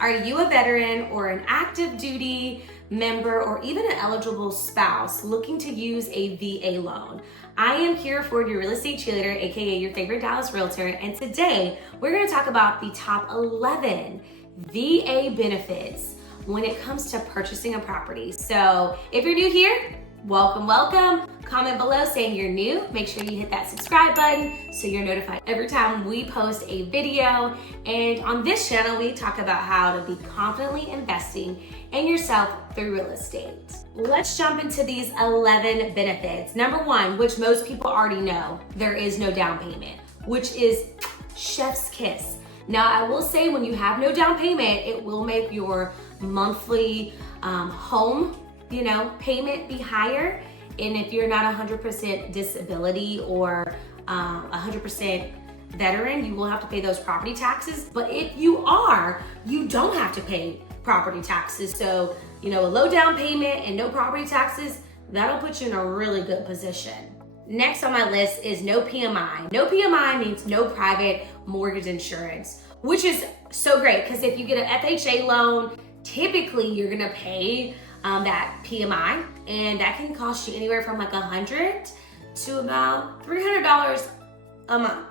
Are you a veteran or an active duty member or even an eligible spouse looking to use a VA loan? I am here for your real estate cheerleader, aka your favorite Dallas realtor, and today we're going to talk about the top 11 VA benefits when it comes to purchasing a property. So if you're new here, welcome, welcome. Comment below saying you're new. Make sure you hit that subscribe button so you're notified every time we post a video. And on this channel, we talk about how to be confidently investing in yourself through real estate. Let's jump into these 11 benefits. Number one, which most people already know, there is no down payment, which is chef's kiss. Now, I will say when you have no down payment, it will make your monthly home payment be higher. And if you're not 100% disability or 100% veteran, you will have to pay those property taxes. But if you are, you don't have to pay property taxes. So, a low down payment and no property taxes, that'll put you in a really good position. Next on my list is no PMI. No PMI means no private mortgage insurance, which is so great because if you get an FHA loan, typically you're gonna pay that PMI, and that can cost you anywhere from like $100 to about $300 a month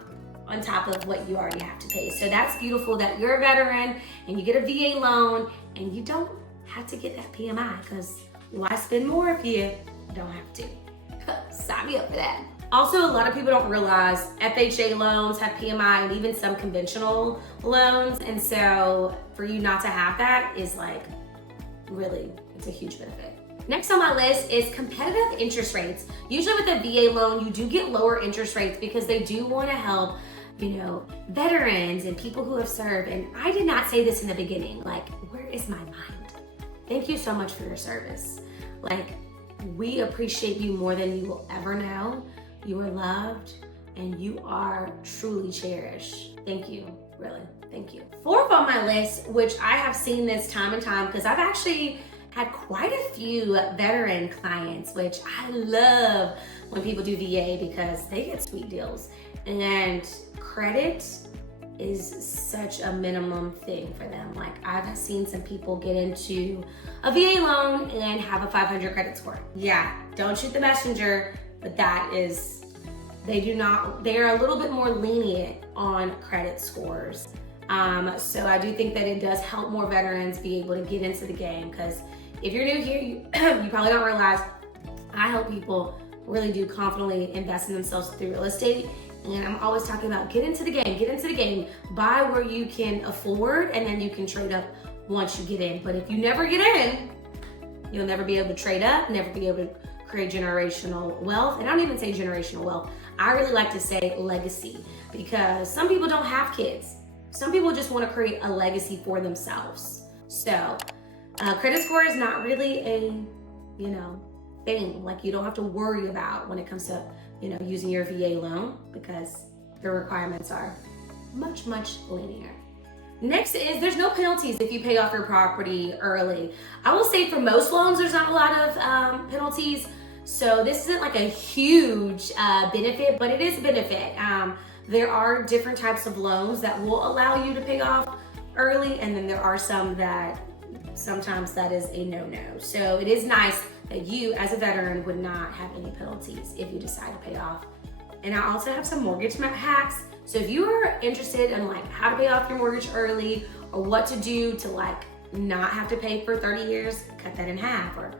on top of what you already have to pay. So that's beautiful that you're a veteran and you get a VA loan and you don't have to get that PMI, because why spend more if you don't have to? Sign me up for that. Also, a lot of people don't realize FHA loans have PMI and even some conventional loans. And so for you not to have that is like, really, it's a huge benefit. Next on my list is competitive interest rates. Usually with a VA loan, you do get lower interest rates because they do want to help, veterans and people who have served. And I did not say this in the beginning, like, where is my mind? Thank you so much for your service. Like, we appreciate you more than you will ever know. You are loved and you are truly cherished. Thank you, really, thank you. Fourth on my list, which I have seen this time and time because I've actually had quite a few veteran clients, which I love when people do VA because they get sweet deals. And credit is such a minimum thing for them. Like, I've seen some people get into a VA loan and have a 500 credit score. Yeah, don't shoot the messenger, but that is, they are a little bit more lenient on credit scores. So I do think that it does help more veterans be able to get into the game, because if you're new here, you probably don't realize I help people really do confidently invest in themselves through real estate. And I'm always talking about get into the game, buy where you can afford, and then you can trade up once you get in. But if you never get in, you'll never be able to trade up, never be able to create generational wealth. And I don't even say generational wealth. I really like to say legacy, because some people don't have kids. Some people just want to create a legacy for themselves. So credit score is not really a, thing like you don't have to worry about when it comes to, using your VA loan, because the requirements are much, much linear. Next is there's no penalties if you pay off your property early. I will say for most loans, there's not a lot of penalties. So this isn't like a huge benefit, but it is a benefit. There are different types of loans that will allow you to pay off early, and then there are some that sometimes that is a no-no. So it is nice that you as a veteran would not have any penalties if you decide to pay off. And I also have some mortgage hacks. So if you are interested in like how to pay off your mortgage early, or what to do to like not have to pay for 30 years, cut that in half, or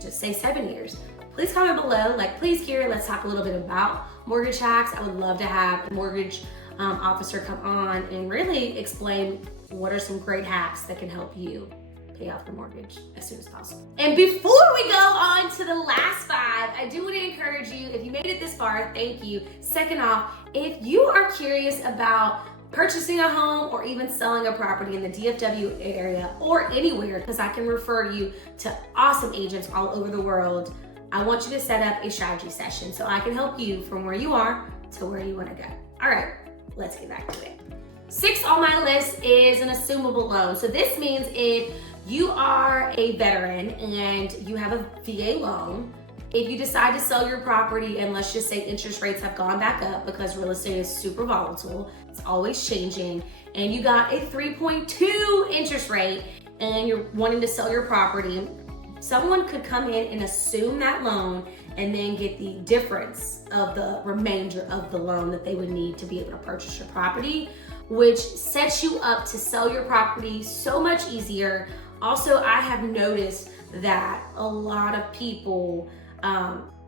just say 7 years, please comment below. Like, please, Kira, let's talk a little bit about mortgage hacks. I would love to have a mortgage officer come on and really explain what are some great hacks that can help you pay off the mortgage as soon as possible. And before we go on to the last 5, I do want to encourage you, if you made it this far, thank you. Second off, if you are curious about purchasing a home or even selling a property in the DFW area or anywhere, because I can refer you to awesome agents all over the world, I want you to set up a strategy session so I can help you from where you are to where you want to go. All right, let's get back to it. 6 on my list is an assumable loan. So this means if you are a veteran and you have a VA loan, if you decide to sell your property and let's just say interest rates have gone back up because real estate is super volatile, It's always changing. And you got a 3.2 interest rate and you're wanting to sell your property, someone could come in and assume that loan and then get the difference of the remainder of the loan that they would need to be able to purchase your property, which sets you up to sell your property so much easier. Also, I have noticed that a lot of people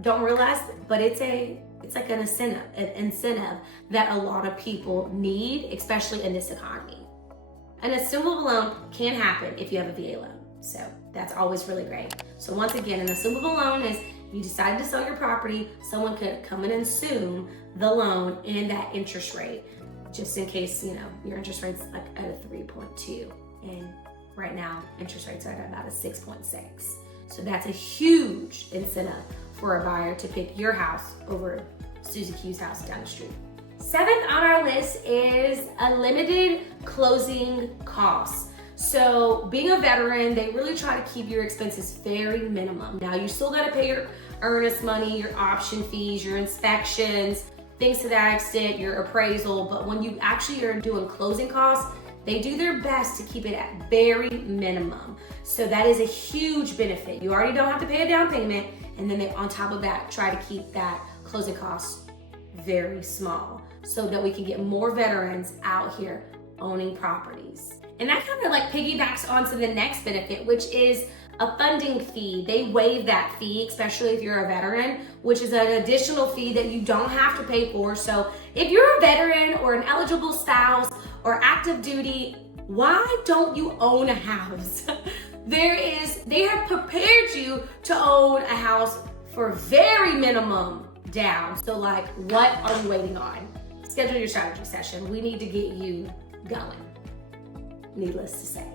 don't realize, but it's like an incentive that a lot of people need, especially in this economy. An assumable loan can happen if you have a VA loan. So that's always really great. So once again, an assumable loan is you decided to sell your property, someone could come in and assume the loan and that interest rate, just in case, your interest rate's like at a 3.2. And right now, interest rates are at about a 6.6. So that's a huge incentive for a buyer to pick your house over Susie Q's house down the street. 7th on our list is a limited closing costs. So being a veteran, they really try to keep your expenses very minimum. Now you still gotta pay your earnest money, your option fees, your inspections, things to that extent, your appraisal, but when you actually are doing closing costs, they do their best to keep it at very minimum. So that is a huge benefit. You already don't have to pay a down payment, and then they, on top of that, try to keep that closing costs very small so that we can get more veterans out here owning properties. And that kind of like piggybacks onto the next benefit, which is a funding fee. They waive that fee, especially if you're a veteran, which is an additional fee that you don't have to pay for. So if you're a veteran or an eligible spouse or active duty, why don't you own a house? They have prepared you to own a house for very minimum down. So like, what are you waiting on? Schedule your strategy session. We need to get you going. Needless to say.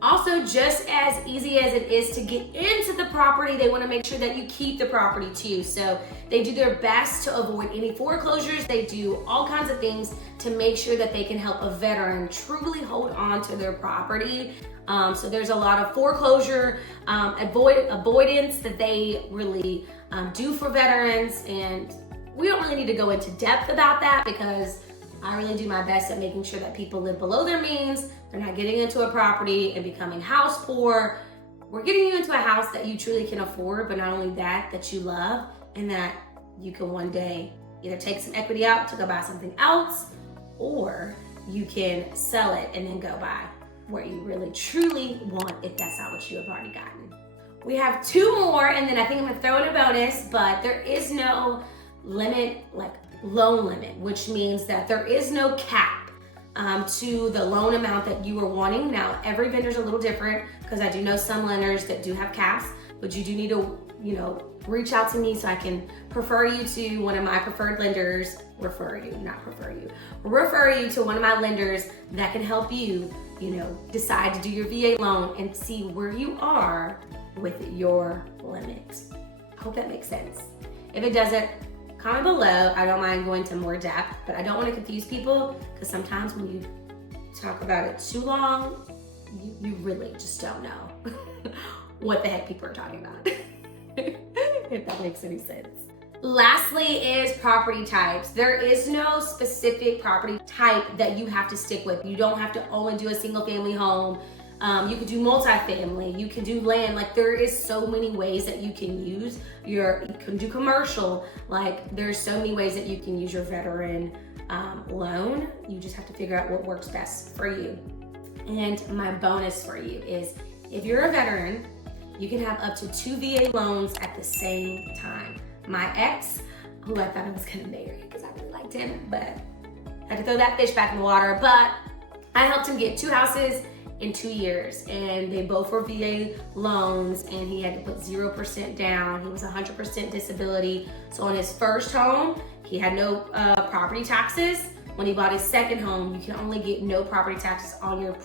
Also, just as easy as it is to get into the property, they want to make sure that you keep the property too. So they do their best to avoid any foreclosures. They do all kinds of things to make sure that they can help a veteran truly hold on to their property. So there's a lot of foreclosure avoidance that they really do for veterans. And we don't really need to go into depth about that because I really do my best at making sure that people live below their means. They're not getting into a property and becoming house poor. We're getting you into a house that you truly can afford, but not only that, that you love and that you can one day either take some equity out to go buy something else, or you can sell it and then go buy where you really truly want if that's not what you have already gotten. We have 2 more, and then I think I'm gonna throw in a bonus, but there is no limit, like loan limit, which means that there is no cap to the loan amount that you are wanting. Now, every vendor's a little different because I do know some lenders that do have caps, but you do need to, reach out to me so I can refer you to one of my preferred lenders, refer you to one of my lenders that can help you, decide to do your VA loan and see where you are with your limit. I hope that makes sense. If it doesn't, comment below. I don't mind going into more depth, but I don't want to confuse people because sometimes when you talk about it too long, you really just don't know what the heck people are talking about. If that makes any sense. Lastly is property types. There is no specific property type that you have to stick with. You don't have to only do a single family home. You could do multifamily, you can do land. Like there is so many ways that you can use you can do commercial. Like there's so many ways that you can use your veteran loan. You just have to figure out what works best for you. And my bonus for you is if you're a veteran, you can have up to 2 VA loans at the same time. My ex, who I thought I was gonna marry because I really liked him, but I had to throw that fish back in the water. But I helped him get 2 houses in 2 years, and they both were VA loans, and he had to put 0% down. He was 100% disability. So on his first home, he had no property taxes. When he bought his second home, you can only get no property taxes on your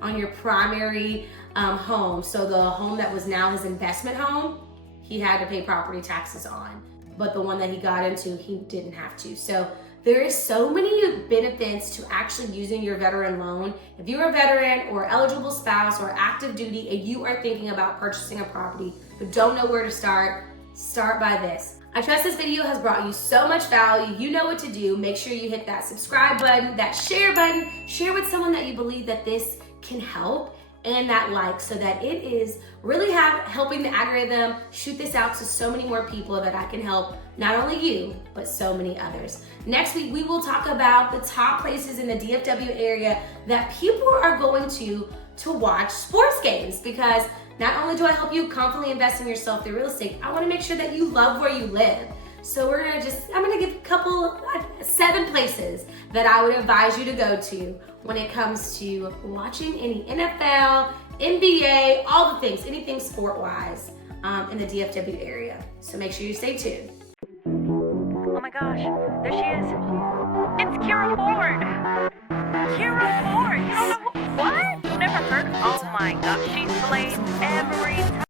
on your primary home. So the home that was now his investment home, he had to pay property taxes on. But the one that he got into, he didn't have to. So there is so many benefits to actually using your veteran loan. If you're a veteran or eligible spouse or active duty and you are thinking about purchasing a property but don't know where to start by this. I trust this video has brought you so much value. You know what to do. Make sure you hit that subscribe button, that share button, share with someone that you believe that this can help, and that like, so that it is really helping the algorithm shoot this out to so many more people, that I can help not only you, but so many others. Next week, we will talk about the top places in the DFW area that people are going to watch sports games, because not only do I help you confidently invest in yourself through real estate, I want to make sure that you love where you live. So I'm gonna give a 7 places that I would advise you to go to when it comes to watching any NFL, NBA, all the things, anything sport-wise in the DFW area. So make sure you stay tuned. Oh my gosh, there she is. It's Kira Ford. Kira Ford. You don't know what? Never heard? Oh my gosh, she slays every time.